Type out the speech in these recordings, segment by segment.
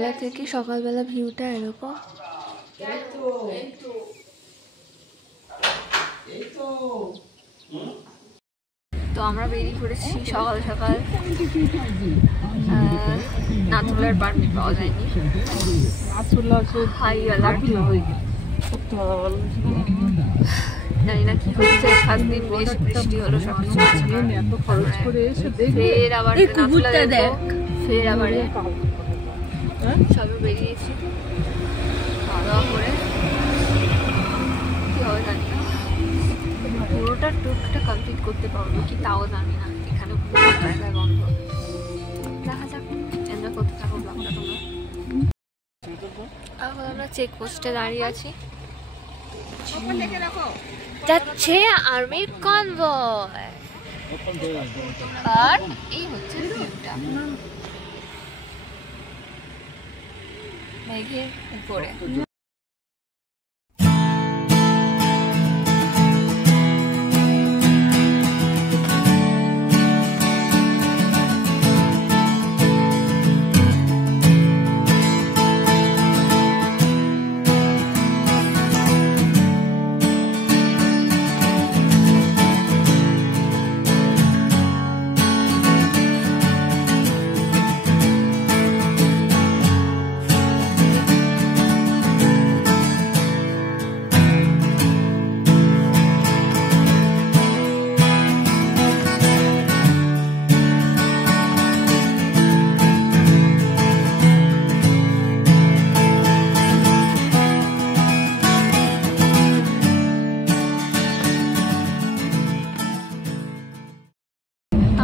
সকালবেলা থেকে সকালবেলা ভিউটা এরকম। তো আমরা বেরিয়ে পড়েছি সকাল সকাল। নাথুলার পারমিট পাওয়া যায়নি, হাই অ্যালার্ট। জানি না কি হচ্ছে, ফার্স্ট দিন বেশ বৃষ্টি হলো, সবকিছু ফের আবার নাথুলা দেখো, ফের আবার সবে বেরিয়েছি খাওয়া দাওয়া করে। কি হবে জানি না, পুরোটা ট্যুরটা কমপ্লিট করতে পারবো কি তাও জানি না। এখানে পুরো জায়গায় বন্ধ, দেখা যাক, এনজয় করতে থাকো ব্লগটা তোমরা। এখন আমরা চেকপোস্টে দাঁড়িয়ে আছি, যাচ্ছে আর্মির কনভয়। আর এই হচ্ছে ভিউটা মেঘের উপরে।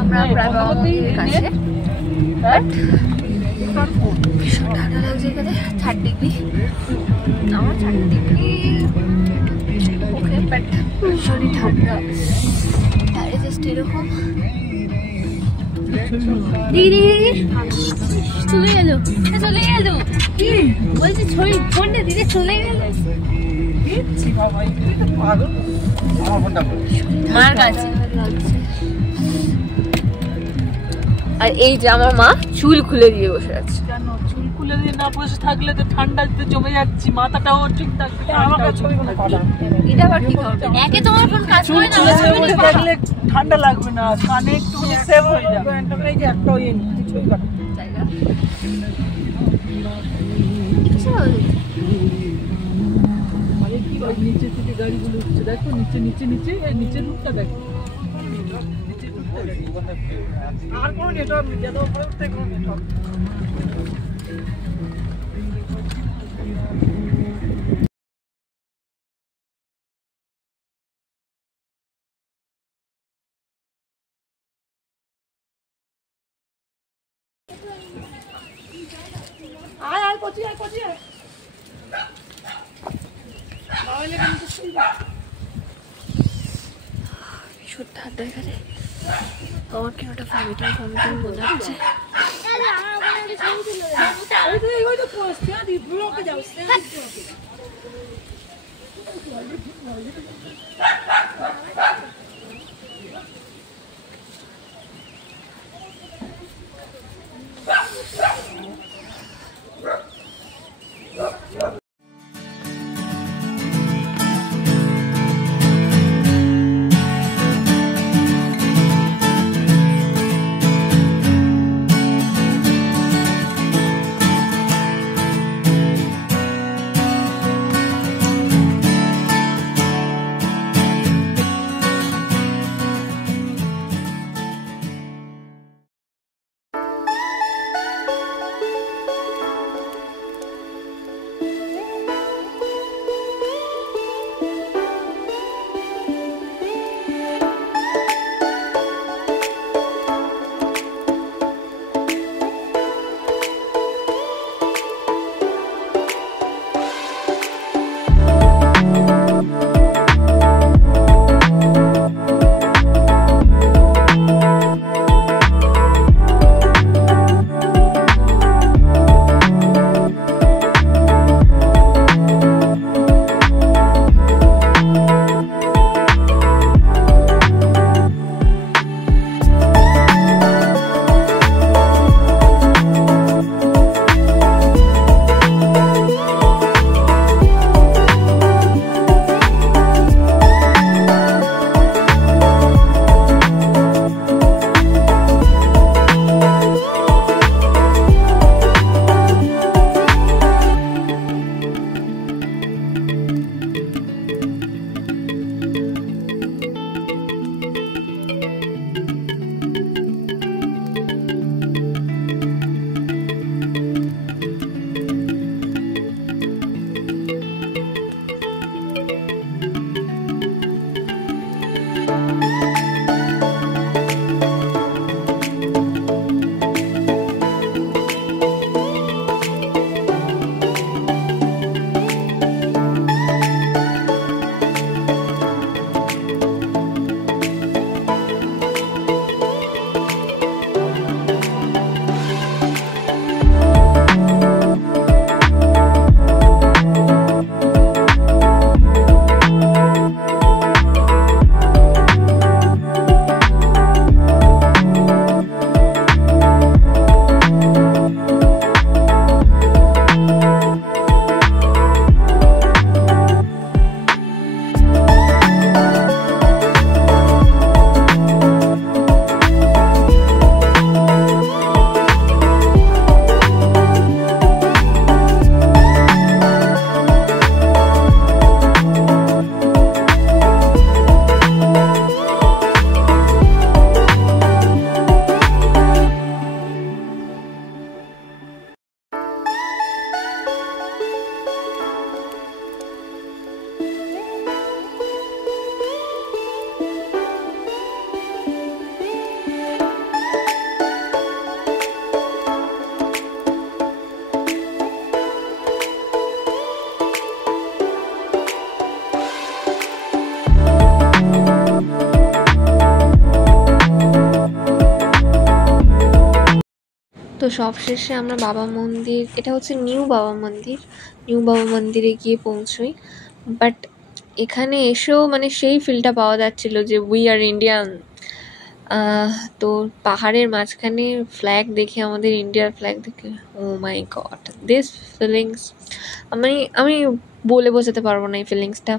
আমরা প্রায় বাবামন্দিরের কাছে, ভীষণ ঠান্ডা লাগছে এখানে, 3 ডিগ্রি। আমার 3 ডিগ্রি ওকে, বাট ভীষণই ঠান্ডা। বাইরে জাস্ট এরকম দিদি চলে গেল, চলে গেল, কি বলছি ছবি ফোনটা দিদি চলে গেল মার কাছে লাগছে। আর এই যে আমার মা চুল খুলে দিয়ে বসে আছে। কেন চুল খুলে দিয়ে না বসে থাকলে তো ঠান্ডাতে জমে যাচ্ছি, মাথাটাও ঠিক থাকবে। আমার কাছে ছবি মনে পড়া, এটা আবার কি হবে? একে তোমার ফোন কাজ করে না, ছবি দেখলে ঠান্ডা লাগবে না, কানে একটু সেভ হয়ে যাবে। এই যে একটা ওই ছবি কাটা জায়গা কিছু হবে। মানে কি ওই নিচে থেকে গাড়িগুলো উঠছে, দেখো নিচে নিচে নিচে, এই নিচের রূপটা দেখো। আর কোনো নেটওয়ার্ক নেই, যত উপরে উঠতে কোনো নেটওয়ার্ক। আয় আয় কোচি আয় কোচি আয় বাবাইলে কিন্তু সুন্দর ভীষণ ঠান্ডা এখানে। আমার কেন একটা ফ্যামিলি মনে হচ্ছে। তো সবশেষে আমরা বাবা মন্দির, এটা হচ্ছে নিউ বাবা মন্দির, নিউ বাবা মন্দিরে গিয়ে পৌঁছই। বাট এখানে এসেও মানে সেই ফিলটা পাওয়া যাচ্ছিল যে উই আর ইন্ডিয়ান। তো পাহাড়ের মাঝখানে ফ্ল্যাগ দেখে, আমাদের ইন্ডিয়ার ফ্ল্যাগ দেখে, ও মাই গড, দিস ফিলিংস আমি বলে বোঝাতে পারবো না এই ফিলিংসটা।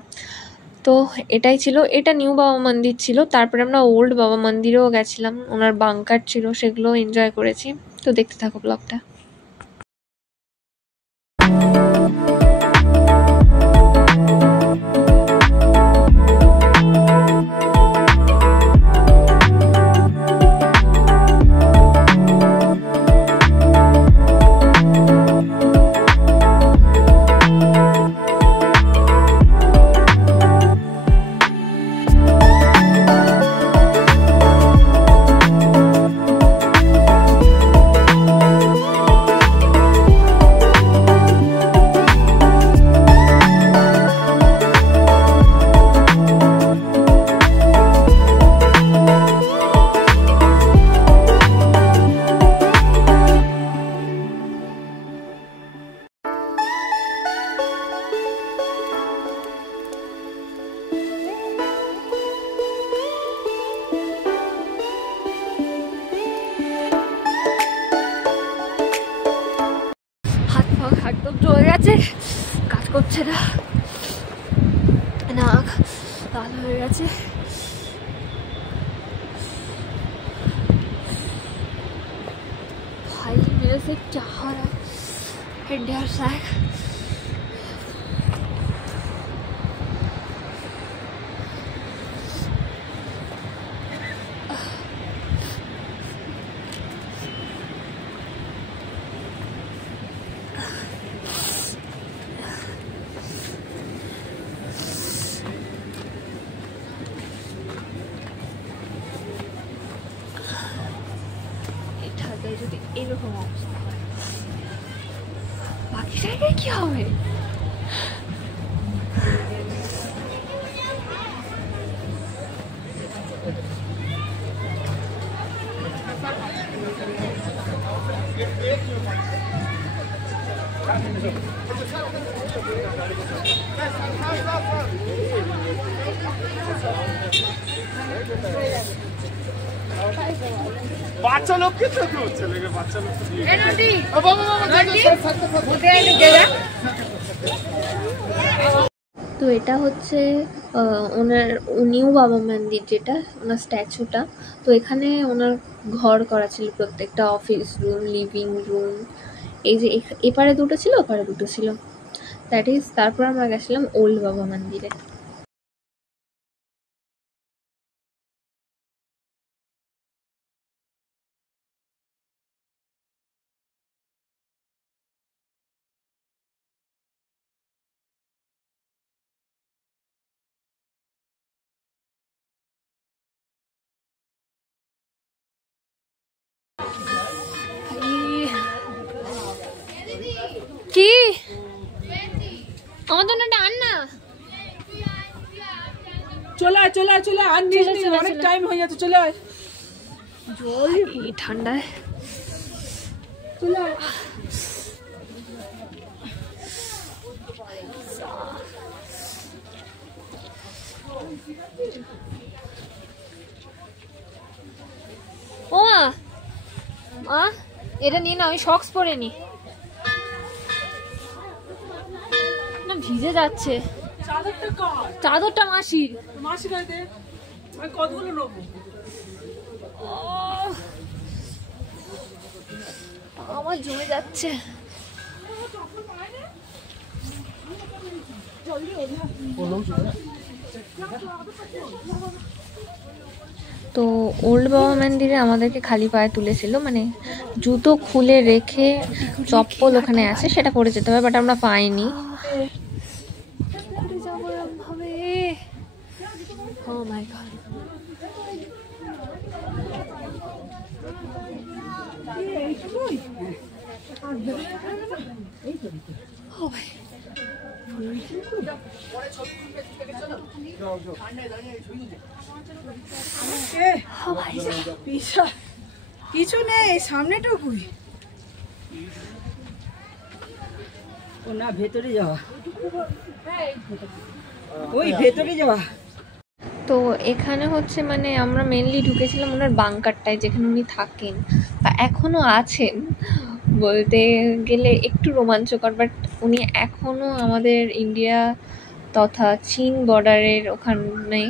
তো এটাই ছিল, এটা নিউ বাবা মন্দির ছিল। তারপরে আমরা ওল্ড বাবা মন্দিরেও গেছিলাম, ওনার বাংকার ছিল, সেগুলো এনজয় করেছি। তো দেখতে থাকো ব্লগটা। হাত তো চলে গেছে, কাজ করছে না, নাক লাল হয়ে গেছে। भाई मेरे से क्या हो रहा है, इंडिया फ्लैग। যদি এরকম অবস্থা হয়, বাকি জায়গায় কি হবে? বাচ্চা লোক কিন্তু ছেলেকে বাচ্চা লোক তো এটা হচ্ছে ওনার নিউ বাবা মন্দির, যেটা ওনার স্ট্যাচুটা। তো এখানে ওনার ঘর করা ছিল, প্রত্যেকটা অফিস রুম, লিভিং রুম। এই যে এপারে দুটো ছিল, ওপারে দুটো ছিল, দ্যাট ইজ। তারপর আমরা গেছিলাম ওল্ড বাবা মন্দিরে। কি আমার জন্য একটা আন না, চলে আয় চলে আয় চলে আয়, আর নিস নি, অনেক টাইম হয়ে যাচ্ছে, চলে আয়। জল এই ঠান্ডায়, চলে আয়। ও মা এটা নিয়ে না, আমি শক্স পরে নি না, ভিজে যাচ্ছে। চাদরটা কার? চাদরটা মাসির। মাসি গায়ে দে, আমি কতগুলো নেবো? আমার জমে যাচ্ছে। তো ওল্ড বাবা মন্দিরে আমাদেরকে খালি পায়ে তুলেছিল, মানে জুতো খুলে রেখে চপ্পল ওখানে আছে, সেটা পরে যেতে হবে, বাট আমরা পাইনি। Oh my God. Oh my. কিছু নেই, সামনেটুকুই ও না ভেতরে যাওয়া, ওই ভেতরে যাওয়া। তো এখানে হচ্ছে মানে আমরা মেনলি ঢুকেছিলাম ওনার বাংকারটায় যেখানে উনি থাকেন বা এখনও আছেন, বলতে গেলে একটু রোমাঞ্চকর। বাট উনি এখনও আমাদের ইন্ডিয়া তথা চীন বর্ডারের ওখানে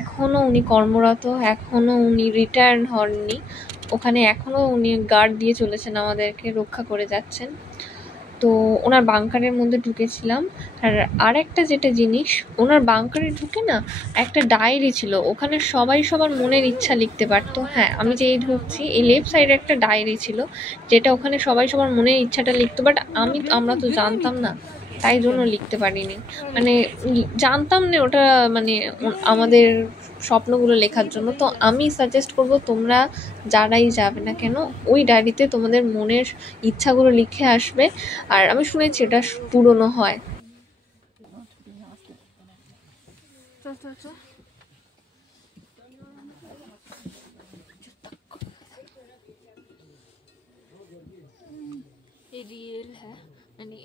এখনও উনি কর্মরত, এখনও উনি রিটায়ার্ড হননি। ওখানে এখনও উনি গার্ড দিয়ে চলেছেন, আমাদেরকে রক্ষা করে যাচ্ছেন। তো ওনার বাংকারের মধ্যে ঢুকেছিলাম। আর একটা যেটা জিনিস, ওনার বাংকারে ঢুকে না একটা ডায়েরি ছিল, ওখানে সবাই সবার মনের ইচ্ছা লিখতে পারতো। হ্যাঁ, আমি যেই ঢুকছি এই লেফট সাইডে একটা ডায়েরি ছিল, যেটা ওখানে সবাই সবার মনের ইচ্ছাটা লিখতো। বাট আমরা তো জানতাম না, তাই জন্য লিখতে পারিনি। মানে জানতাম না ওটা মানে আমাদের স্বপ্নগুলো লেখার জন্য। তো আমি সাজেস্ট করব তোমরা যারাই যাবে না কেন ওই ডায়েরিতে তোমাদের মনের ইচ্ছাগুলো লিখে আসবে। আর আমি শুনেছি এটা পুরনো হয়। রিয়েল হ্যাঁ, মানে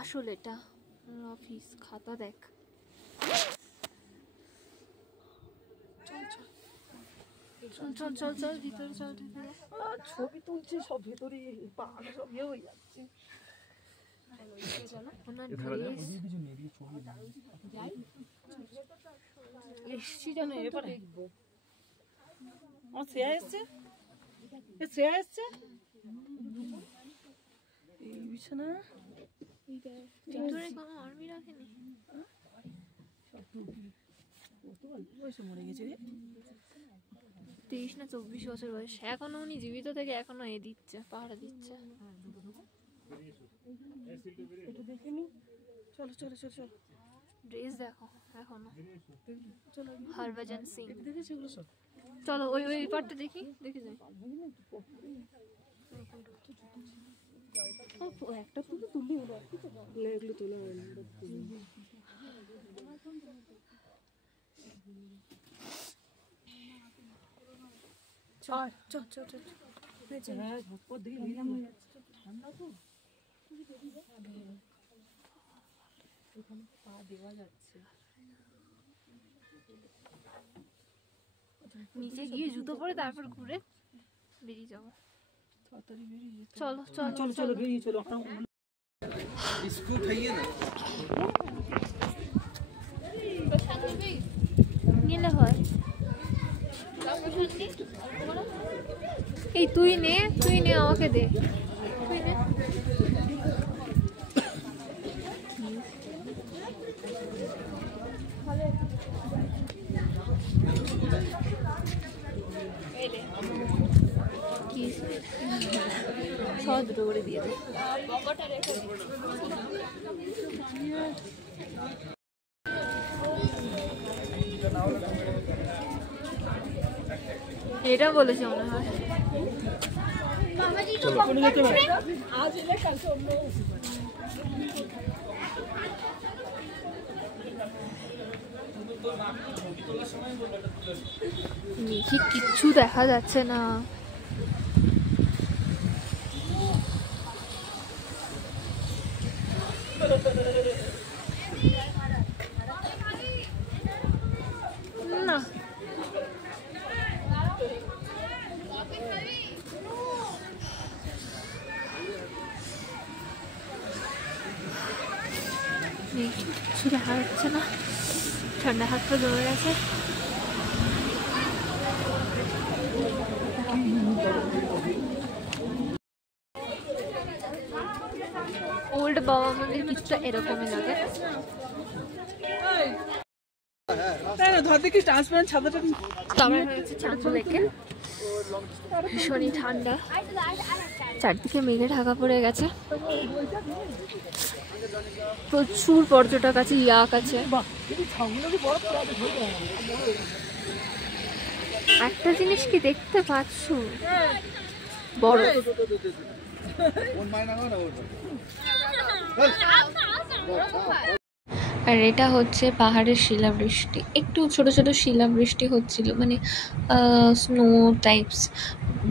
আসল এটা অফিস খাতা। দেখ চল চল চল চল ভিতরে চল। ছবি তুলছে সব ভেতরে, পা সব ইয়ে হয়ে যাচ্ছে। ওনার ড্রেস এসছি জানো এবারে আমার শ্রেয়া এসছে, শ্রেয়া এসছে এই বিছানা ভিতরে কোনো আর্মি রাখেনি। বয়সে মরে গেছে রে, 23 না 24 বছর বয়স, এখনো উনি জীবিত থেকে এখনো এ দিচ্ছে, পাহারা দিচ্ছে। এটা দেখে নি। চলো চলো চলো চলো, ড্রেস দেখো এখনো হরভজন সিং। দেখেছি এগুলো সব। চলো ওই ওই পার্টটা দেখি, দেখে যাই। একটা তো তুললি হলো, এগুলো তোলা হয় না। চল চল চল চল, হ্যাঁ ঝটপট দেখে নিলাম ঠান্ডা তো এখানে পা দেওয়া যাচ্ছে। নিচে গিয়ে জুতো পরে তারপর ঘুরে বেরিয়ে যাবো। তাড়াতাড়ি বেরিয়ে যেতে। চলো চলো চলো চলো বেরিয়ে চলো। इसको खाइए ना। নিলে হয়। এই তুই নে আমাকে দে, তুই নে। কি সব দুটো করে দিয়ে দে। এটা বলেছে মনে হয়। নিচে কিচ্ছু দেখা যাচ্ছে না। না কিছু দেখা যাচ্ছে না, ঠান্ডা হাত পা জমে গেছে। ওল্ড বাবা মন্দির কিছুটা এরকমই লাগে। ধর দেখি ট্রান্সপারেন্ট ছাতাটা। আমরা হয়েছে চাঁদু লেকে, ভীষণই ঠান্ডা, চারদিকে মেঘে ঢাকা পড়ে গেছে, প্রচুর পর্যটক আছে, ইয়াক আছে। একটা জিনিস কি দেখতে পাচ্ছ, বড় আর এটা হচ্ছে পাহাড়ের শিলাবৃষ্টি। একটু ছোট ছোট শিলাবৃষ্টি হচ্ছিল, মানে স্নো টাইপস।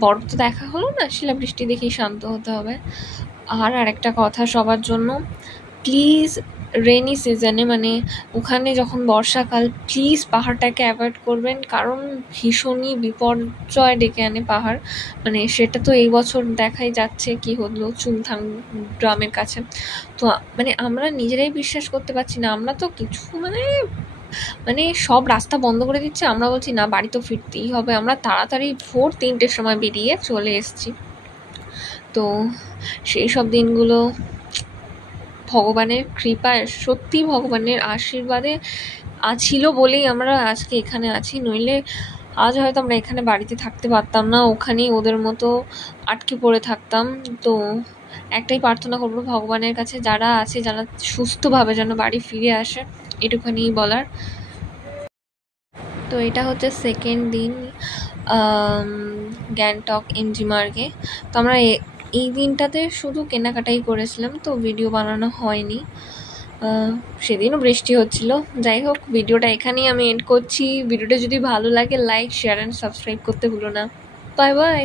বরফ তো দেখা হলো না, শিলাবৃষ্টি দেখেই শান্ত হতে হবে। আর আরেকটা কথা সবার জন্য, প্লিজ রেনি সিজনে মানে ওখানে যখন বর্ষাকাল প্লিজ পাহাড়টাকে অ্যাভয়েড করবেন, কারণ ভীষণই বিপর্যয় ডেকে আনে পাহাড়। মানে সেটা তো এই বছর দেখাই যাচ্ছে কি হলো চুংথাং গ্রামের কাছে। তো মানে আমরা নিজেরাই বিশ্বাস করতে পারছি না, আমরা তো কিছু মানে মানে সব রাস্তা বন্ধ করে দিচ্ছে, আমরা বলছি না বাড়ি তো ফিরতেই হবে। আমরা তাড়াতাড়ি ভোর 3টের সময় বেরিয়ে চলে এসেছি। তো সেই সব দিনগুলো ভগবানের কৃপায়, সত্যি ভগবানের আশীর্বাদে ছিল বলেই আমরা আজকে এখানে আছি, নইলে আজ হয়তো আমরা এখানে বাড়িতে থাকতে পারতাম না, ওখানেই ওদের মতো আটকে পড়ে থাকতাম। তো একটাই প্রার্থনা করবো ভগবানের কাছে, যারা আছে যারা সুস্থভাবে যেন বাড়ি ফিরে আসে, এটুখানি বলার। তো এটা হচ্ছে সেকেন্ড দিন গ্যাংটক এনজিমার্গে। তো আমরা এই দিনটাতে শুধু কেনাকাটাই করেছিলাম, তো ভিডিও বানানো হয়নি। সেদিনও বৃষ্টি হচ্ছিল। যাই হোক, ভিডিওটা এখানেই আমি এন্ড করছি। ভিডিওটা যদি ভালো লাগে লাইক, শেয়ার অ্যান্ড সাবস্ক্রাইব করতে ভুলো না। Bye bye.